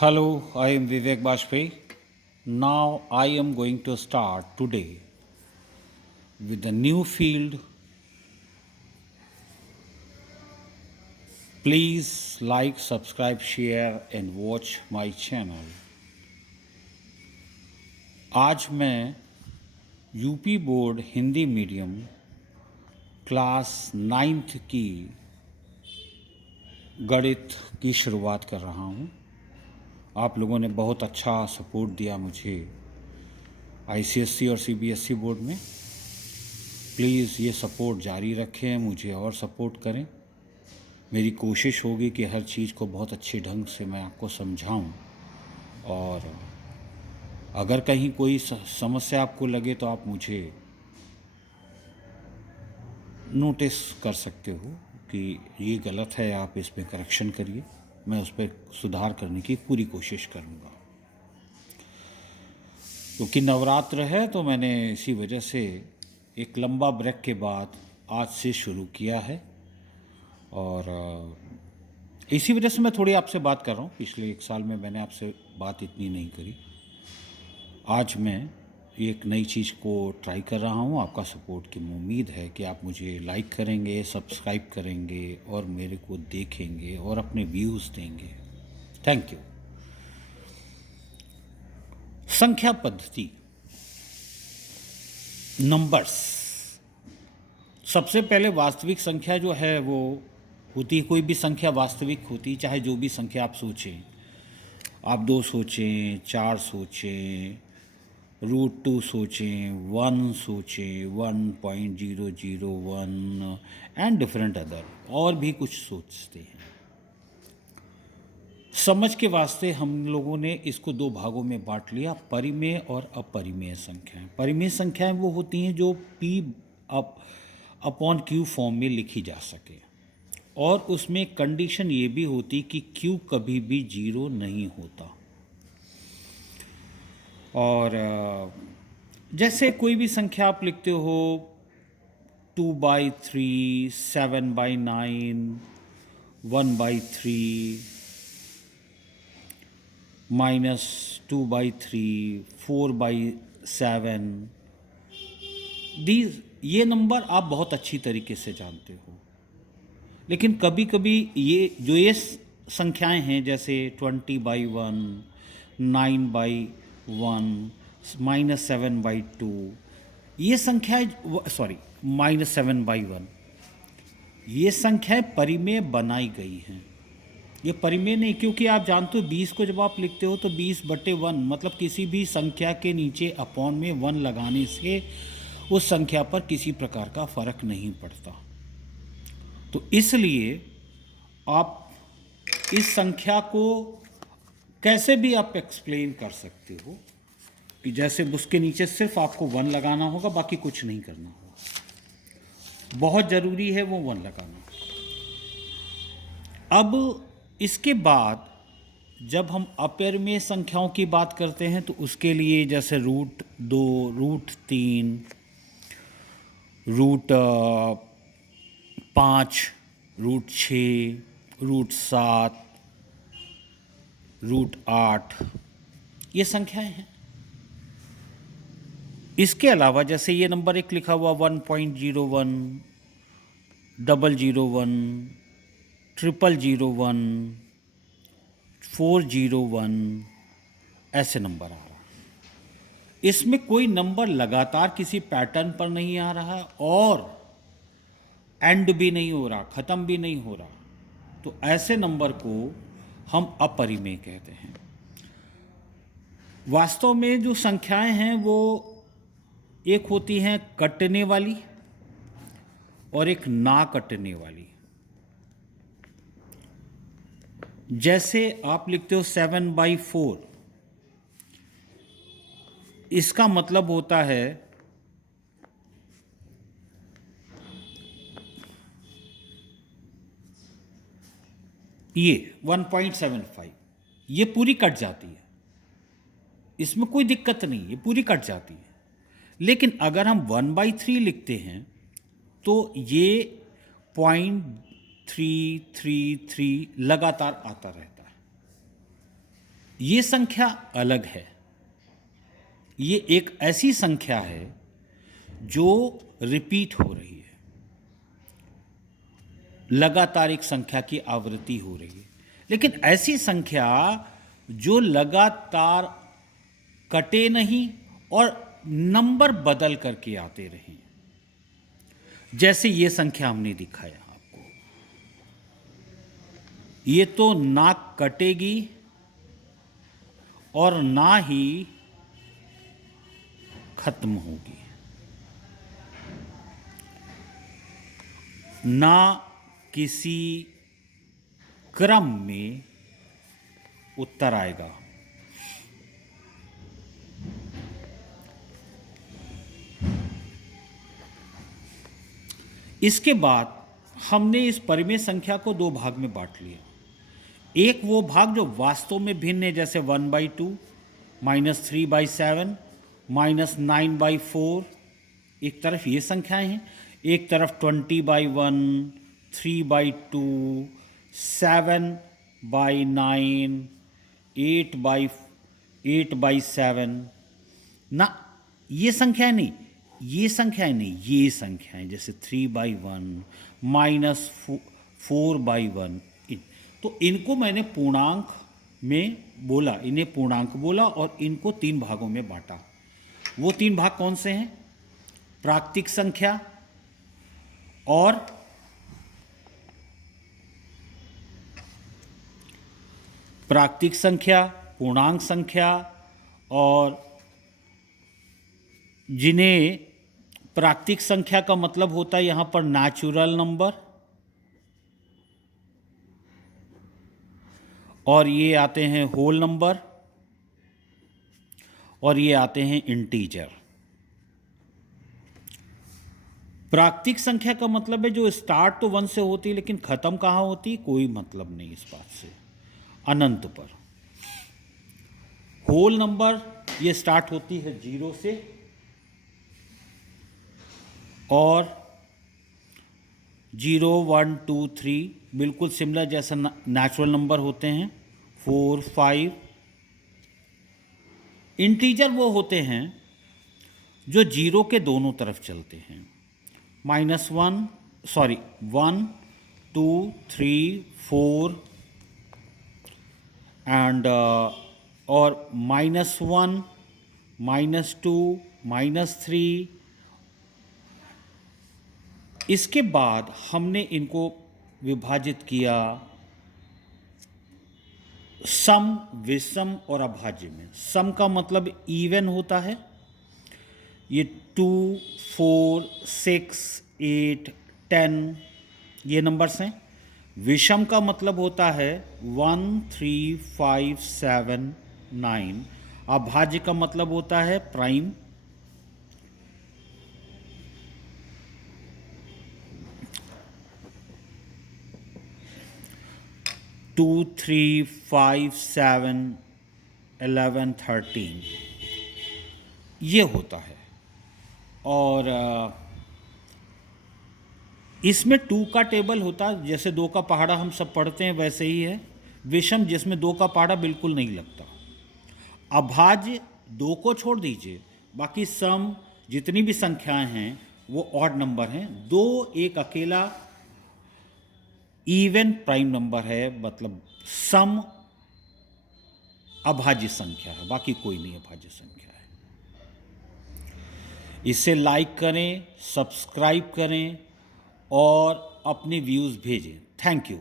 Hello, I am Vivek Bajpayee. Now I am going to start today with a new field. Please like, subscribe, share and watch my channel. आज मैं UP board Hindi medium class 9th की गणित की शुरुआत कर रहा हूँ। आप लोगों ने बहुत अच्छा सपोर्ट दिया मुझे आईसीएसई और सीबीएसई बोर्ड में। प्लीज़ ये सपोर्ट जारी रखें, मुझे और सपोर्ट करें। मेरी कोशिश होगी कि हर चीज़ को बहुत अच्छे ढंग से मैं आपको समझाऊं, और अगर कहीं कोई समस्या आपको लगे तो आप मुझे नोटिस कर सकते हो कि ये गलत है, आप इसमें करेक्शन करिए। मैं उस पर सुधार करने की पूरी कोशिश करूँगा। क्योंकि नवरात्र है तो मैंने इसी वजह से एक लंबा ब्रेक के बाद आज से शुरू किया है, और इसी वजह से मैं थोड़ी आपसे बात कर रहा हूँ। पिछले एक साल में मैंने आपसे बात इतनी नहीं करी। आज मैं एक नई चीज़ को ट्राई कर रहा हूँ। आपका सपोर्ट की उम्मीद है कि आप मुझे लाइक करेंगे, सब्सक्राइब करेंगे और मेरे को देखेंगे और अपने व्यूज़ देंगे। Thank you. संख्या पद्धति, नंबर्स। सबसे पहले वास्तविक संख्या जो है वो होती, कोई भी संख्या वास्तविक होती, चाहे जो भी संख्या आप सोचें। आप 2 सोचें, 4 सोचें, √2 सोचें, 1 सोचें, 1.001 एंड डिफरेंट अदर, और भी कुछ सोचते हैं। समझ के वास्ते हम लोगों ने इसको 2 भागों में बांट लिया, परिमेय और अपरिमेय संख्याएं। परिमेय संख्याएं वो होती हैं जो P अपॉन Q फॉर्म में लिखी जा सके, और उसमें कंडीशन ये भी होती कि Q कभी भी 0 नहीं होता। और जैसे कोई भी संख्या आप लिखते हो 2/3, 7/9, 1/3, -2/3, 4/7, ये नंबर आप बहुत अच्छी तरीके से जानते हो। लेकिन कभी कभी ये संख्याएं हैं, जैसे 20/1, 9/1, -7/2, ये संख्याएं, सॉरी, -7/1, ये संख्याएं परिमेय बनाई गई हैं। ये परिमेय नहीं, क्योंकि आप जानते हो 20 को जब आप लिखते हो तो 20/1, मतलब किसी भी संख्या के नीचे अपॉन में 1 लगाने से उस संख्या पर किसी प्रकार का फर्क नहीं पड़ता। तो इसलिए आप इस संख्या को कैसे भी आप एक्सप्लेन कर सकते हो कि जैसे उसके नीचे सिर्फ आपको 1 लगाना होगा, बाकी कुछ नहीं करना होगा। बहुत ज़रूरी है वो 1 लगाना। अब इसके बाद जब हम अपरिमेय संख्याओं की बात करते हैं तो उसके लिए जैसे √2, √3, √5, √6, √7, √8, ये संख्याएं हैं। इसके अलावा जैसे ये नंबर एक लिखा हुआ 1.01, 001, 0001, 401, ऐसे नंबर आ रहा। इसमें कोई नंबर लगातार किसी पैटर्न पर नहीं आ रहा और एंड भी नहीं हो रहा, ख़त्म भी नहीं हो रहा, तो ऐसे नंबर को हम अपरिमेय कहते हैं। वास्तव में जो संख्याएं हैं वो एक होती हैं कटने वाली और एक ना कटने वाली। जैसे आप लिखते हो 7/4, इसका मतलब होता है ये 1.75, ये पूरी कट जाती है, इसमें कोई दिक्कत नहीं, ये पूरी कट जाती है। लेकिन अगर हम 1/3 लिखते हैं तो ये 0.333 लगातार आता रहता है। ये संख्या अलग है। ये एक ऐसी संख्या है जो रिपीट हो रही है, लगातार एक संख्या की आवृत्ति हो रही है। लेकिन ऐसी संख्या जो लगातार कटे नहीं और नंबर बदल करके आते रहे, जैसे ये संख्या हमने दिखाया आपको। ये तो ना कटेगी और ना ही खत्म होगी, ना किसी क्रम में उत्तर आएगा। इसके बाद हमने इस परिमेय संख्या को दो भाग में बांट लिया। एक वो भाग जो वास्तव में भिन्न है, जैसे 1/2, -3/7, -9/4। एक तरफ ये संख्याएं हैं, एक तरफ 20/1, 3/2, 7/9, 8/7 ना। ये संख्याएं नहीं, ये संख्याएं नहीं, ये संख्याएं जैसे 3/1, -4/1। तो इनको मैंने पूर्णांक में बोला, इन्हें पूर्णांक बोला और इनको तीन भागों में बांटा। वो तीन भाग कौन से हैं? प्राकृतिक संख्या और प्राकृतिक संख्या, पूर्णांक संख्या, और जिन्हें प्राकृतिक संख्या का मतलब होता है यहाँ पर नेचुरल नंबर, और ये आते हैं होल नंबर, और ये आते हैं इंटीजर। प्राकृतिक संख्या का मतलब है जो स्टार्ट तो 1 से होती है लेकिन ख़त्म कहाँ होती है, कोई मतलब नहीं इस बात से, अनंत पर। होल नंबर ये स्टार्ट होती है 0 से, और 0, 1, 2, 3 बिल्कुल सिमिलर जैसा नेचुरल नंबर होते हैं, 4, 5। इंटीजर वो होते हैं जो 0 के दोनों तरफ चलते हैं, -1, 1, 2, 3, 4 एंड और -1, -2, -3। इसके बाद हमने इनको विभाजित किया सम, विषम और अभाज्य में। सम का मतलब इवन होता है, ये 2, 4, 6, 8, 10 ये नंबर्स हैं। विषम का मतलब होता है 1, 3, 5, 7, 9। अभाज्य का मतलब होता है प्राइम। टू, 3, 5, 7, 11, 13 ये होता है। और इसमें 2 का टेबल होता है, जैसे 2 का पहाड़ा हम सब पढ़ते हैं वैसे ही है। विषम जिसमें 2 का पहाड़ा बिल्कुल नहीं लगता। अभाज्य 2 को छोड़ दीजिए, बाकी सम जितनी भी संख्याएं हैं वो ऑड नंबर हैं। 2 एक अकेला इवन प्राइम नंबर है, मतलब सम अभाज्य संख्या है, बाकी कोई नहीं अभाज्य संख्या है। इसे लाइक करें, सब्सक्राइब करें और अपने व्यूज़ भेजें। Thank you.